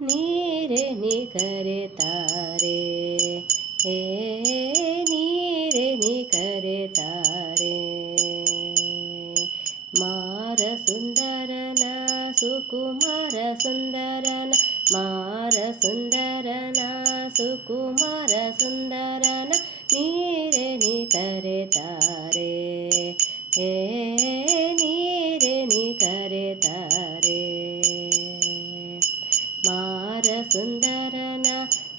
ನೀರೆ ನೀ ಕರೆತಾರೆ, ಹೇ ನೀರೆ ನೀ ಕರೆತಾರೆ. ಮಾರ ಸುಂದರನ ಸುಕುಮಾರ ಸುಂದರನ, ಮಾರ ಸುಂದರನ ಸುಕುಮಾರ ಸುಂದರನ, ನೀರೆ ನೀ ಕರೆತಾರೆ, ಹೇ ನೀರೆ ನೀ ಕರೆತಾರೆ. ಮಾರ ಸುಂದರನ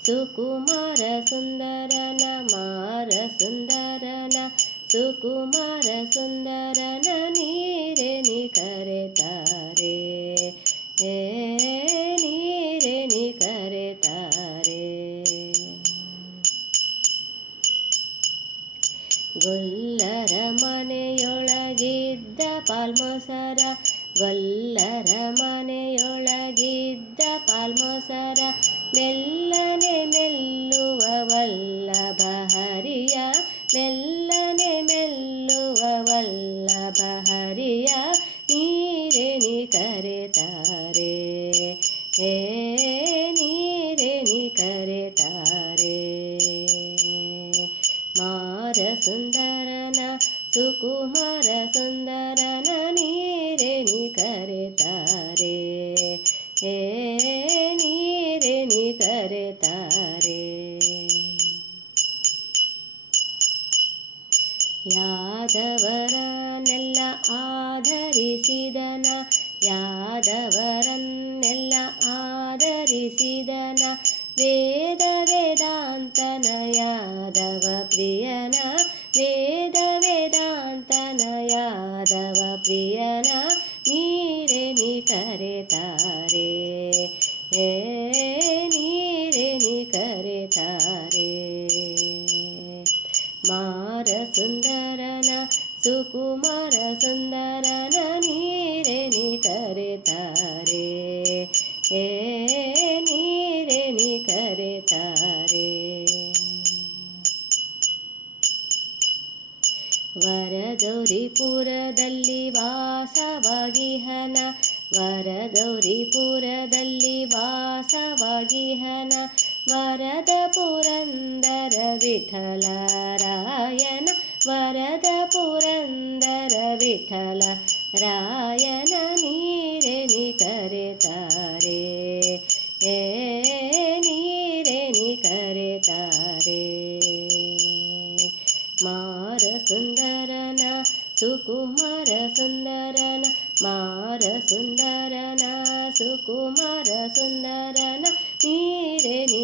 ಸುಕುಮಾರ ಸುಂದರನ, ಮಾರ ಸುಂದರನ ಸುಕುಮಾರ ಸುಂದರನ, ನೀರೆ ನೀ ಕರೆತಾರೆ, ಹೇ ನೀರೆ ನೀ ಕರೆತಾರೆ. ಗೊಲ್ಲರ ಮನೆಯೊಳಗಿದ್ದ ಪಾಲ್ಮೊಸರ, ಗೊಲ್ಲರ ಮನೆಯೊಳಗಿದ್ದ ಪಾಲ್ಮೊಸರ, ಮೆಲ್ಲನೆ ಮೆಲ್ಲುವ ವಲ್ಲಭ ಹರಿಯ, ಮೆಲ್ಲನೆ ಮೆಲ್ಲುವ ವಲ್ಲಭ ಹರಿಯ, ನೀರೆ ನೀ ಕರೆತಾರೆ, ಹೇ ನೀರೆ ನೀ ಕರೆತಾರೆ. ಮಾರ ಸುಂದರನ ಸುಕುಮಾರ ಸುಂದರನ, ನೀರೆ ನೀ ಕರೆತಾರೆ, ಹೇ ನೀರೆ ನೀ ಕರೆತಾರೆ. ಯಾದವರನ್ನೆಲ್ಲ ಆಧರಿಸಿದನ, ಯಾದವರನ್ನೆಲ್ಲ ಆಧರಿಸಿದನ, ವೇದ ವೇದಾಂತನ ಯಾದವ ಪ್ರಿಯನ, ವೇದ ವೇದಾಂತನ ಯಾದವ ಪ್ರಿಯನ, ನೀರೆ ನೀ ಕರೆತಾರೆ, ಹೇ ನೀರೆ ನೀ ಕರೆತಾರೆ. ಮಾರ ಸುಂದರನ ಸುಕುಮಾರ ಸುಂದರನ, ನೀರೆ ನೀ ಕರೆತಾರೆ, ಹೇ ನೀರೆ ನೀ ಕರೆತಾರೆ. ವರಗೌರಿಪುರದಲ್ಲಿ ವಾಸವಾಗಿಹನ, ವರಗೌರಿಪುರದಲ್ಲಿ ವಾಸವಾಗಿಹನ, ವರದ ಪುರಂದರ ವಿಠಲರಾಯನ, ವರದ ಪುರಂದರ ವಿಠಲ ರಾಯನ, ನೀರೆ ನೀ ಕರೆತಾರೆ, ಹೇ ನೀರೆ ನೀ ಕರೆತಾರೆ. ಮಾರ ಸುಂದರನ ಸುಕುಮಾರ ಸುಂದರನ, ಮಾರ ಸುಂದರನ ಸುಕುಮಾರ ಸುಂದರನ, ನೀರೆ ನೀ